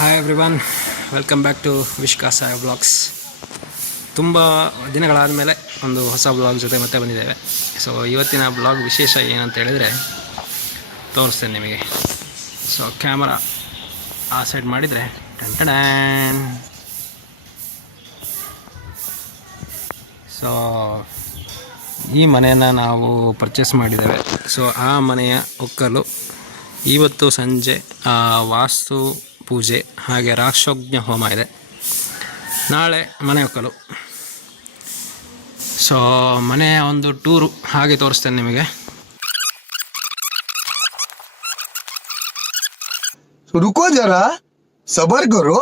Hi everyone, welcome back to ವಿಶ್ಕಾಸ blogs. ತುಂಬ ದಿನಗಳಾದ ಮೇಲೆ ಒಂದು ಹೊಸ ಬ್ಲಾಗ್ ಜೊತೆ ಮತ್ತೆ ಬಂದಿದ್ದೇವೆ. ಸೊ ಇವತ್ತಿನ ಬ್ಲಾಗ್ ವಿಶೇಷ ಏನಂತ ಹೇಳಿದರೆ ತೋರಿಸ್ತೇನೆ ನಿಮಗೆ. ಸೊ ಕ್ಯಾಮರಾ ಆ ಸೈಡ್ ಮಾಡಿದರೆ ಟನ್. ಸೊ ಈ ಮನೆಯನ್ನು ನಾವು ಪರ್ಚೇಸ್ ಮಾಡಿದ್ದೇವೆ. ಸೊ ಆ ಮನೆಯ ಒಕ್ಕಲು ಇವತ್ತು ಸಂಜೆ ವಾಸ್ತು ಪೂಜೆ ಹಾಗೆ ರಾಕ್ಷೋಜ್ಞ ಹೋಮ ಇದೆ. ನಾಳೆ ಮನೆ ಒಕ್ಕಲು. ಸೊ ಮನೆಯ ಒಂದು ಟೂರು ಹಾಗೆ ತೋರಿಸ್ತೇನೆ ನಿಮಗೆ. रुको जरा सबर करो.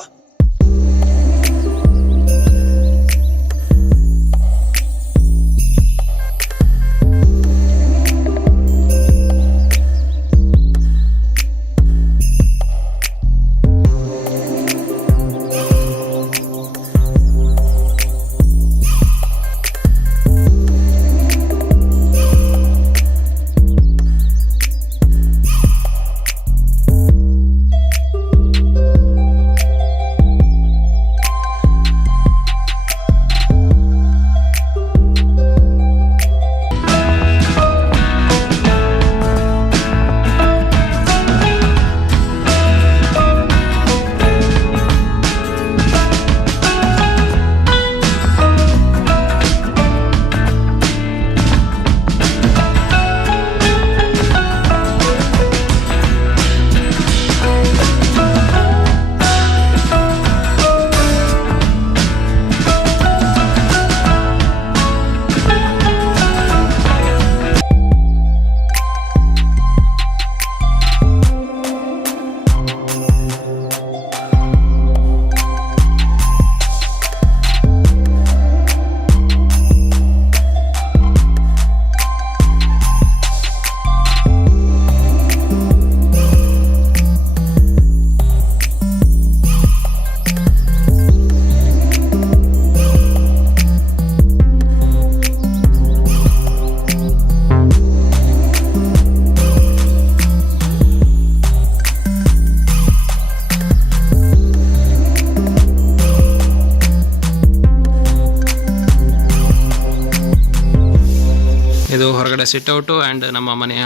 ಇದು ಹೊರಗಡೆ ಸಿಟ್ಔಟು ಆ್ಯಂಡ್ ನಮ್ಮ ಮನೆಯ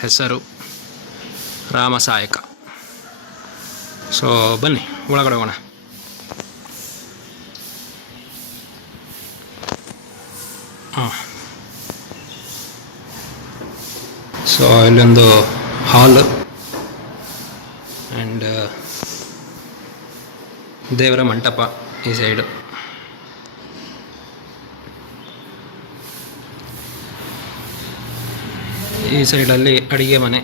ಹೆಸರು ರಾಮಸಾಯಕ. ಸೊ ಬನ್ನಿ ಒಳಗಡೆ ಹೋಗೋಣ. ಸೊ ಇಲ್ಲೊಂದು ಹಾಲ್ ಆ್ಯಂಡ್ ದೇವರ ಮಂಟಪ ಈ ಸೈಡು. ಈ ಸೈಡಲ್ಲಿ ಅಡುಗೆ ಮನೆ.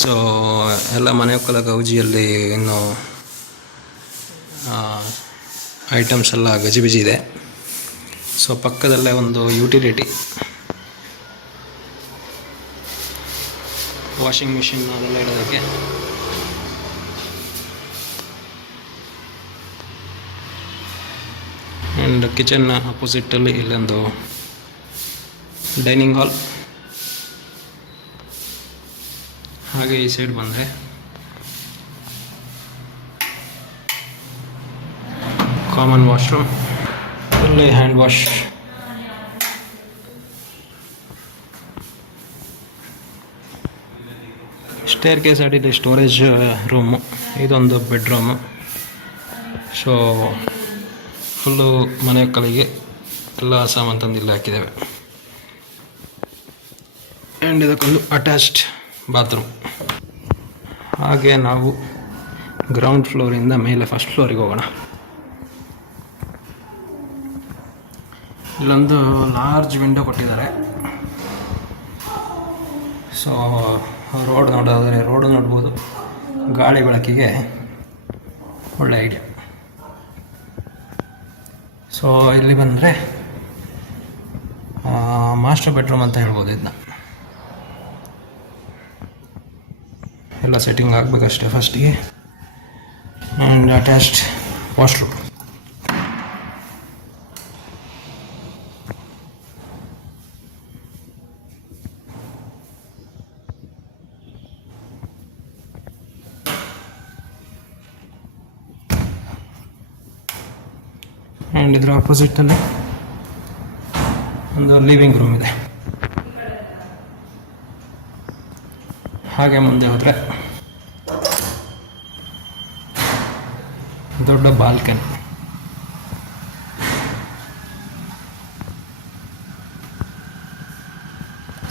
ಸೊ ಎಲ್ಲ ಮನೆ ಒಕ್ಕಲ ಗೌಜಿಯಲ್ಲಿ ಇನ್ನು ಐಟಮ್ಸ್ ಎಲ್ಲ ಗಜಿಬಿಜಿ ಇದೆ. ಸೊ ಪಕ್ಕದಲ್ಲೇ ಒಂದು ಯುಟಿಲಿಟಿ, ವಾಷಿಂಗ್ ಮಿಷಿನ್ ಅದೆಲ್ಲ ಇಡೋದಕ್ಕೆ. ಆ್ಯಂಡ್ ಕಿಚನ್ ಅಪೋಸಿಟಲ್ಲಿ ಇಲ್ಲೊಂದು ಡೈನಿಂಗ್ ಹಾಲ್. ಹಾಗೆ ಈ ಸೈಡ್ ಬಂದರೆ ಕಾಮನ್ ವಾಶ್ರೂಮ್, ಅಲ್ಲೇ ಹ್ಯಾಂಡ್ ವಾಶ್. ಸ್ಟೇರ್ ಕೇಸ್ ಅಡಿಲಿ ಸ್ಟೋರೇಜ್ ರೂಮು, ಇದೊಂದು ಬೆಡ್ರೂಮು. ಸೊ ಫುಲ್ಲು ಮನೆ ಒಕ್ಕಲಿಗೆ ಎಲ್ಲ ಸಾಮಾನು ತಂದು ಇಲ್ಲಿ ಹಾಕಿದ್ದೇವೆ. ಆ್ಯಂಡ್ ಇದಕ್ಕೊಂದು ಅಟ್ಯಾಚ್ಡ್ ಬಾತ್ರೂಮ್. ಹಾಗೆ ನಾವು ಗ್ರೌಂಡ್ ಫ್ಲೋರಿಂದ ಮೇಲೆ ಫಸ್ಟ್ ಫ್ಲೋರಿಗೆ ಹೋಗೋಣ. ಇಲ್ಲೊಂದು ಲಾರ್ಜ್ ವಿಂಡೋ ಕೊಟ್ಟಿದ್ದಾರೆ. ಸೊ ರೋಡ್ ನೋಡ್ಬೋದು. ಗಾಳಿ ಬೆಳಕಿಗೆ ಒಳ್ಳೆ ಐಡಿಯಾ. ಸೊ ಇಲ್ಲಿ ಬಂದರೆ ಮಾಸ್ಟರ್ ಬೆಡ್ರೂಮ್ ಅಂತ ಹೇಳ್ಬೋದು. ಇದನ್ನ ಎಲ್ಲ ಸೆಟ್ಟಿಂಗ್ ಆಗಬೇಕಷ್ಟೇ ಫಸ್ಟಿಗೆ. And attached washroom. ಆ್ಯಂಡ್ ಇದರ ಆಪೋಸಿಟಲ್ಲಿ ಒಂದು ಲಿವಿಂಗ್ ರೂಮ್ ಇದೆ. ಹಾಗೆ ಮುಂದೆ ಹೋದರೆ ದೊಡ್ಡ ಬಾಲ್ಕನಿ.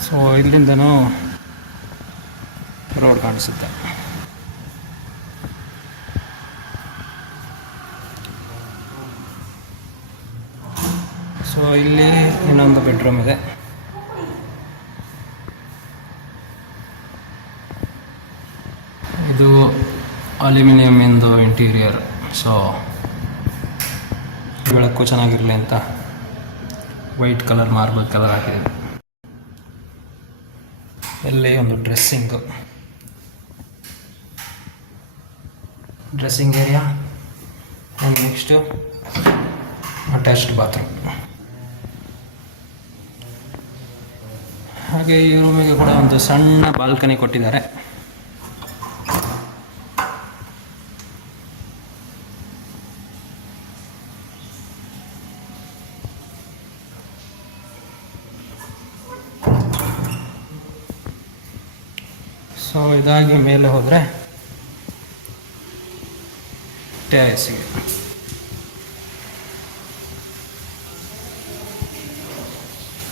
ಸೊ ಇಲ್ಲಿಂದನೂ ರೋಡ್ ಕಾಣಿಸುತ್ತೆ. ಸೊ ಇಲ್ಲಿ ಇನ್ನೊಂದು ಬೆಡ್ರೂಮ್ ಇದೆ. ಇದು ಅಲ್ಯೂಮಿನಿಯಂ ಎಂದು ಇಂಟೀರಿಯರ್. ಸೊ ಬೆಳಕು ಚೆನ್ನಾಗಿರಲಿ ಅಂತ ವೈಟ್ ಕಲರ್ ಮಾರ್ಬಲ್ ಕಲರ್ ಹಾಕಿದೆ. ಇಲ್ಲಿ ಒಂದು dressing area and next attached bathroom. ಹಾಗೆ ಈ ರೂಮಿಗೆ ಕೂಡ ಒಂದು ಸಣ್ಣ ಬಾಲ್ಕನಿ ಕೊಟ್ಟಿದ್ದಾರೆ. ಸೊ ಇದಾಗಿ ಮೇಲೆ ಹೋದರೆ ಟೆರೇಸಿಗೆ.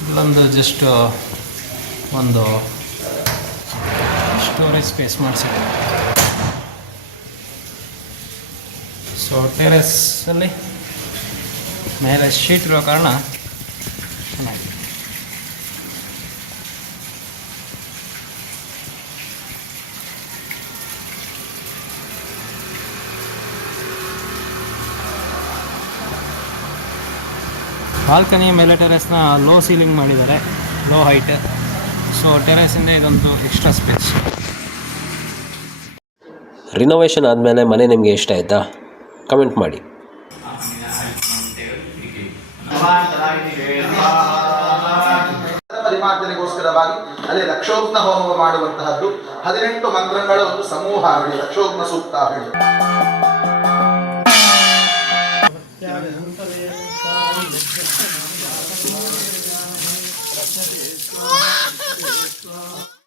ಇಲ್ಲೊಂದು ಜಸ್ಟ್ ಒಂದು ಸ್ಟೋರೇಜ್ ಸ್ಪೇಸ್ ಮಾಡಿಸಿದೆ. ಸೊ ಟೆರೇಸಲ್ಲಿ ಮೇಲೆ ಶೀಟ್ ಇರೋ ಕಾರಣ ಚೆನ್ನಾಗಿದೆ. ಬಾಲ್ಕನಿ ಮೇಲೆ ಟೆರೇಸ್ನ ಲೋ ಸೀಲಿಂಗ್ ಮಾಡಿದ್ದಾರೆ, ಲೋ ಹೈಟ್. ಸೊ ಟೆರೇಸಿಂದ ಇದೊಂದು ಎಕ್ಸ್ಟ್ರಾ ಸ್ಪೇಸ್. ರಿನೋವೇಷನ್ ಆದಮೇಲೆ ಮನೆ ನಿಮಗೆ ಇಷ್ಟ ಆಯಿತಾ? ಕಮೆಂಟ್ ಮಾಡಿ. ಪರಿಮಾರ್ಜನೆಗೋಸ್ಕರವಾಗಿ ಅಲ್ಲಿ ಲಕ್ಷೋಗ್ನ ಹೋಮ ಮಾಡುವಂತಹದ್ದು 18 ಮಂತ್ರಗಳ ಒಂದು ಸಮೂಹ ಹೇಳಿ ಲಕ್ಷೋಗ್ನ ಸೂಕ್ತ ಹೇಳಿ.